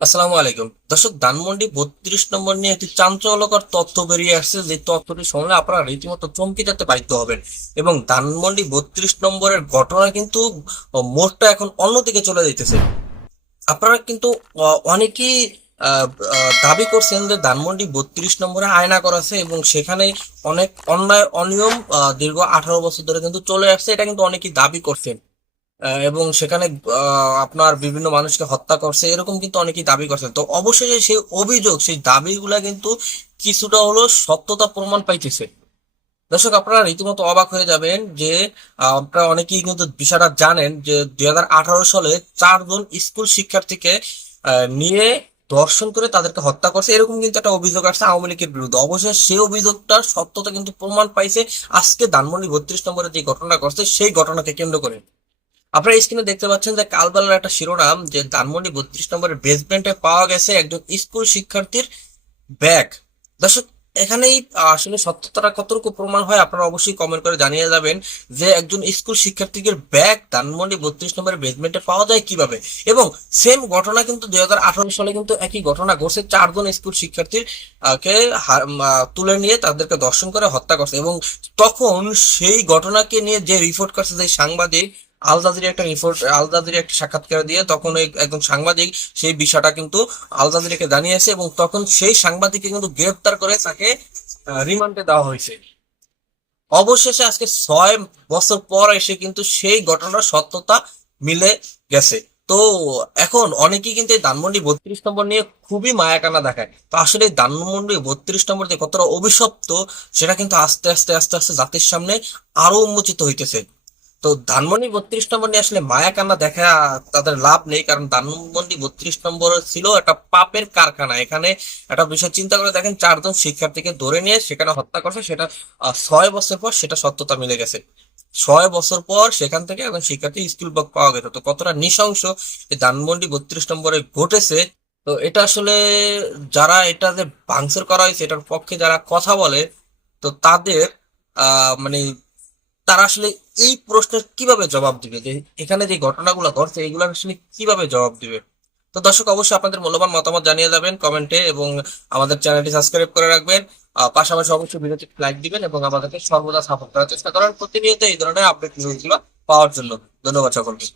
আসসালামু আলাইকুম। দর্শক, ধানমন্ডি বত্রিশ নম্বর নিয়ে একটি চাঞ্চল্যকর তথ্য বেরিয়ে আসছে। যে তথ্যটি শুনলে আপনারা রীতিমতো চমকে যেতে বাধ্য হবেন। এবং ধানমন্ডি বত্রিশ নম্বরের ঘটনা কিন্তু মোড়টা এখন অন্যদিকে চলে যেতেছে আপনারা কিন্তু অনেকেই দাবি করছেন যে ধানমন্ডি বত্রিশ নম্বরে আয়না করা আছে এবং সেখানে অনেক অন্যায়, অনিয়ম দীর্ঘ আঠারো বছর ধরে কিন্তু চলে আসছে। এটা কিন্তু অনেকেই দাবি করছেন। এবং সেখানে আপনার বিভিন্ন মানুষকে হত্যা করছে, এরকম কিন্তু অনেকেই দাবি করছে। তো অবশেষে সেই অভিযোগ, সেই দাবিগুলা কিন্তু কিছুটা হলো সত্যতা প্রমাণ পাইতেছে। দর্শক, আপনারা রীতিমতো অবাক হয়ে যাবেন যে আপনারা অনেকেই কিন্তু বিষয়টা জানেন যে, দুই হাজার আঠারো সালে চারজন স্কুল শিক্ষার্থীকে নিয়ে ধর্ষণ করে তাদেরকে হত্যা করছে। এরকম কিন্তু একটা অভিযোগ আসছে আওয়ামী লীগের বিরুদ্ধে। অবশ্যই সেই অভিযোগটার সত্যতা কিন্তু প্রমাণ পাইছে। আজকে ধানমন্ডি বত্রিশ নম্বরে যে ঘটনা ঘটছে, সেই ঘটনাকে কেন্দ্র করে। আপনারা স্ক্রিনে দেখতে পাচ্ছেন যে কালবেলার একটা শিরোনাম, যে ধানমন্ডি বত্রিশ নম্বরের বেসমেন্টে পাওয়া গেছে একজন স্কুল শিক্ষার্থীর ব্যাগ দর্শক, এখানেই আসলে সত্যতাটা কতটুকু প্রমাণ হয় আপনারা অবশ্যই কমেন্ট করে জানিয়ে যাবেন যে একজন স্কুল শিক্ষার্থীর ব্যাগ ধানমন্ডি বত্রিশ নম্বরের বেসমেন্টে পাওয়া যায় কীভাবে? এবং সেম ঘটনা কিন্তু দুই হাজার আঠারো সালে কিন্তু একই ঘটনা ঘটছে। চারজন স্কুল শিক্ষার্থীর কে তুলে নিয়ে তাদেরকে দর্শন করে হত্যা করছে। এবং তখন সেই ঘটনাকে নিয়ে যে রিপোর্ট করছে যে সাংবাদিক আল একটা রিপোর্ট, আল একটা সাক্ষাৎকার দিয়ে তখন একজন সাংবাদিক সেই বিষয়টা কিন্তু আল জানিয়েছে এবং তখন সেই সাংবাদিককে কিন্তু গ্রেফতার করে তাকে রিমান্ডে দেওয়া হয়েছে। অবশেষে আজকে ছয় বছর পর এসে কিন্তু সেই ঘটনার সত্যতা মিলে গেছে। তো এখন অনেকেই কিন্তু এই ধানমন্ডি বত্রিশ নম্বর নিয়ে খুবই মায়াকানা দেখায়। তো আসলে এই ধানমন্ডি বত্রিশ নম্বর যে কতটা অভিশপ্ত, সেটা কিন্তু আস্তে আস্তে আস্তে আস্তে জাতির সামনে আরও উন্মোচিত হইতেছে। তো ধানমন্ডি বত্রিশ নম্বর নিয়ে আসলে মায়া কান্না দেখা, তাদের লাভ নেই, কারণ ধানমন্ডি বত্রিশ নম্বর ছিল একটা পাপের কারখানা। এখানে একটা বিষয় চিন্তা করে দেখেন, চারজন শিক্ষার্থীকে ধরে নিয়ে সেখানে হত্যা করছে, সেটা ছয় বছর পর সেটা সত্যতা মিলে গেছে। ছয় বছর পর সেখান থেকে একজন শিক্ষার্থী স্কুল ব্যাগ পাওয়া গেছে। তো কতটা নৃশংস ধানমন্ডি বত্রিশ নম্বরে ঘটেছে। তো এটা আসলে যারা এটা যে ভাঙচুর করা হয়েছে, এটার পক্ষে যারা কথা বলে, তো তাদের মানে তারা আসলে এই প্রশ্নের কীভাবে জবাব দিবে? যে এখানে যে ঘটনাগুলো ঘটছে, এগুলো আসলে কীভাবে জবাব দিবে? তো দর্শক, অবশ্যই আপনাদের মূল্যবান মতামত জানিয়ে যাবেন কমেন্টে এবং আমাদের চ্যানেলটি সাবস্ক্রাইব করে রাখবেন। পাশাপাশি অবশ্যই ভিডিওতে লাইক দিবেন এবং আমাদেরকে সর্বদা সাপোর্ট করার চেষ্টা করেন প্রতিনিয়ত এই ধরনের আপডেট নিউজগুলো পাওয়ার জন্য। ধন্যবাদ সকলকে।